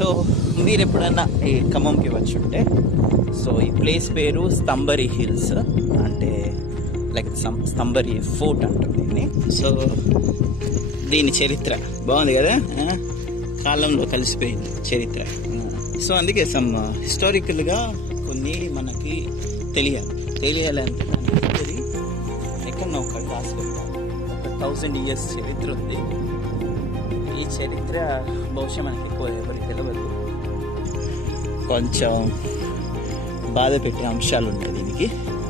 So మీరు ఎప్పుడన్నా ఈ ఖమ్మంకి వచ్చి ఉంటే, సో ఈ ప్లేస్ పేరు స్తంబరి హిల్స్, అంటే లైక్ స్తంబరి ఫోర్ట్ అంటారు దీన్ని. సో దీని చరిత్ర బాగుంది కదా, కాలంలో కలిసిపోయింది చరిత్ర. సో అందుకే హిస్టారికల్గా కొన్ని మనకి తెలియాలంటే హిస్టరీ ఎక్కడన్నా ఒకటి రాసి పెట్టాలి. ఒక 1000 years చరిత్ర ఉంది. ఈ చరిత్ర బహుశా మనకి ఎక్కువ ఎవరికి తెలియదు. కొంచెం బాధ పెట్టే అంశాలు ఉంటాయి దీనికి.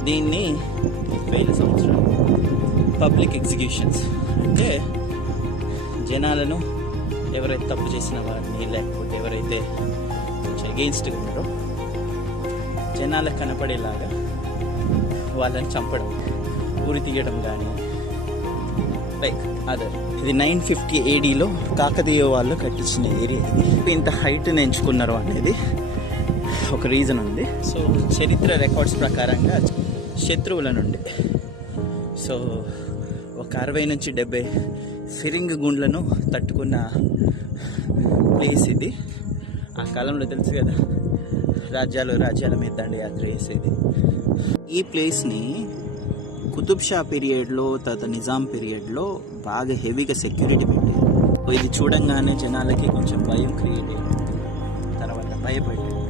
దీన్ని 1000 సంవత్సరాలు పబ్లిక్ ఎగ్జిక్యూషన్స్, అంటే జనాలను ఎవరైతే తప్పు చేసిన వారిని, లేకపోతే ఎవరైతే కొంచెం అగెయిన్స్ట్గా ఉన్నారో జనాలకు కనపడేలాగా వాళ్ళని చంపడం, ఉరి తీయడం కానీ లైక్ అదర్. ఇది 950 ADలో కాకతీయ వాళ్ళు కట్టించిన ఏరియా. ఇది ఇంత హైట్ని ఎంచుకున్నారు అనేది ఒక రీజన్ ఉంది. సో చరిత్ర రికార్డ్స్ ప్రకారంగా శత్రువుల నుండి సో ఒక 60 నుంచి 70 ఫిరింగ్ గుండ్లను తట్టుకున్న ప్లేస్ ఇది. ఆ కాలంలో తెలుసు కదా, రాజ్యాల మీద దండయాత్ర చేసేది. ఈ ప్లేస్ని కుతుబ్ షా పీరియడ్లో, తర్వాత నిజాం పీరియడ్లో బాగా హెవీగా సెక్యూరిటీ పెట్టారు. ఇది చూడంగానే జనాలకి కొంచెం భయం క్రియేట్ అయ్యింది, తర్వాత భయపడ్డారు.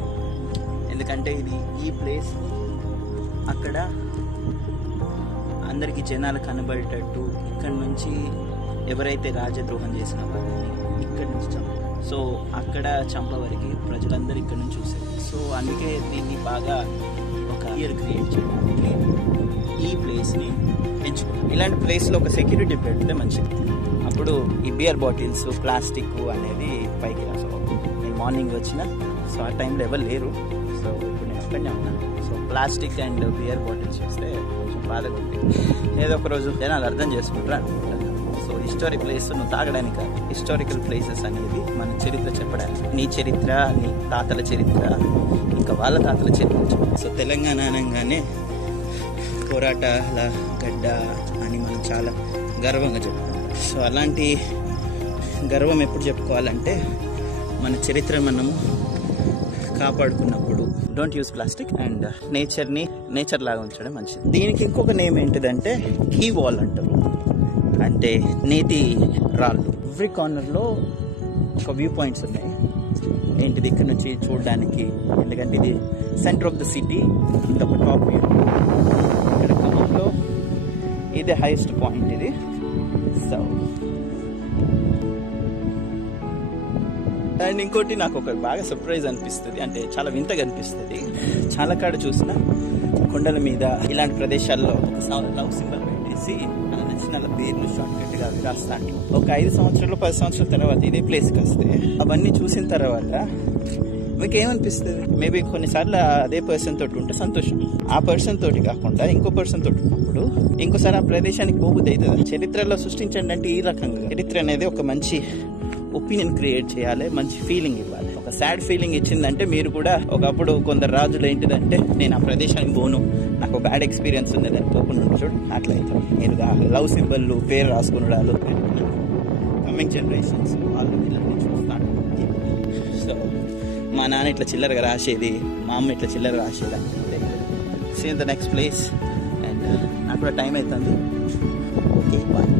ఎందుకంటే ఇది ఈ ప్లేస్ అక్కడ అందరికీ జనాలు కనబడేటట్టు ఇక్కడ నుంచి ఎవరైతే రాజద్రోహం చేసిన వాళ్ళని ఇక్కడ నుంచి చంపారు. సో అక్కడ చంపవరికి ప్రజలందరూ ఇక్కడ నుంచి చూసారు. సో అందుకే దీన్ని బాగా ఒక ఇయర్ క్రియేట్ చేయడానికి ఈ ప్లేస్ని ఎంచుకున్నాం. ఇలాంటి ప్లేస్లో ఒక సెక్యూరిటీ పెడితే మంచిది. అప్పుడు ఈ బియర్ బాటిల్స్, ప్లాస్టిక్ అనేది పైకి రా. సో నేను మార్నింగ్ వచ్చిన, సో ఆ టైంలో ఎవరు లేరు. సో ఇప్పుడు నేను అక్కడనే ఉన్నా. So plastic and beer bottles వస్తే కొంచెం బాధగా ఉంటుంది. ఏదో ఒక రోజు జనాలు అర్థం చేసుకుంటారా. సో హిస్టారిక్ ప్లేస్ నువ్వు తాగడానికి కాదు, హిస్టారికల్ ప్లేసెస్ అనేది మన చరిత్ర చెప్పడానికి. నీ చరిత్ర, నీ తాతల చరిత్ర, ఇంకా వాళ్ళ తాతల చరిత్ర. సో తెలంగాణ అనగానే పోరాటాల గడ్డ అని మనం చాలా గర్వంగా చెప్పుకోవాలి. సో అలాంటి గర్వం ఎప్పుడు చెప్పుకోవాలంటే మన చరిత్ర మనము కాపాడుకున్నప్పుడు. Don't use plastic and nature లాగా ఉంచడం మంచిది. దీనికి ఇంకొక నేమ్ ఏంటిదంటే కీ వాల్ అంటారు, అంటే నేతి రాళ్ళు. ఎవ్రీ కార్నర్లో ఒక వ్యూ పాయింట్స్ ఉన్నాయి. ఏంటిది ఇక్కడ నుంచి చూడడానికి, ఎందుకంటే ఇది సెంటర్ ఆఫ్ ద సిటీ. ఇది ఒక టాప్ వ్యూ. ఇక్కడ ఖమ్మంలో ఇదే హైయెస్ట్ పాయింట్ ఇది. సో అండ్ ఇంకోటి నాకు ఒక బాగా సర్ప్రైజ్ అనిపిస్తుంది, అంటే చాలా వింతగా అనిపిస్తుంది. చాలా కాడ చూసిన కొండల మీద ఇలాంటి ప్రదేశాల్లో ఒక లవ్ సింబల్ పెట్టేసి మన నచ్చిన పేర్లు షార్ట్ కట్గా రాస్తాను. ఒక 5 సంవత్సరాలు 10 సంవత్సరాల తర్వాత ఇదే ప్లేస్కి వస్తే అవన్నీ చూసిన తర్వాత మీకు ఏమనిపిస్తుంది? మేబీ కొన్నిసార్లు అదే పర్సన్ తోటి ఉంటే సంతోషం, ఆ పర్సన్ తోటి కాకుండా ఇంకో పర్సన్ తోటి ఉన్నప్పుడు ఇంకోసారి ఆ ప్రదేశానికి పోబుద్ది అవుతుంది. చరిత్రలో సృష్టించండి అంటే ఈ రకంగా చరిత్ర అనేది ఒక మంచి ఒపీనియన్ క్రియేట్ చేయాలి, మంచి ఫీలింగ్ ఇవ్వాలి. ఒక సాడ్ ఫీలింగ్ ఇచ్చిందంటే మీరు కూడా ఒకప్పుడు కొందరు రాజులు ఏంటిదంటే నేను ఆ ప్రదేశానికి పోను, నాకు ఒక బ్యాడ్ ఎక్స్పీరియన్స్ ఉంది దాన్ని పోకుండా చూడు, అట్లయితే మీరు లవ్ సింబల్ పేరు రాసుకున్నాడు కమింగ్ జనరేషన్స్ వాళ్ళు వీళ్ళని చూస్తాడు. సో మా నాన్న ఇట్లా చిల్లరగా రాసేది, మా అమ్మ ఇట్లా చిల్లరగా రాసేది అంటే see the next place. And నాకు కూడా టైం అవుతుంది. Okay bye.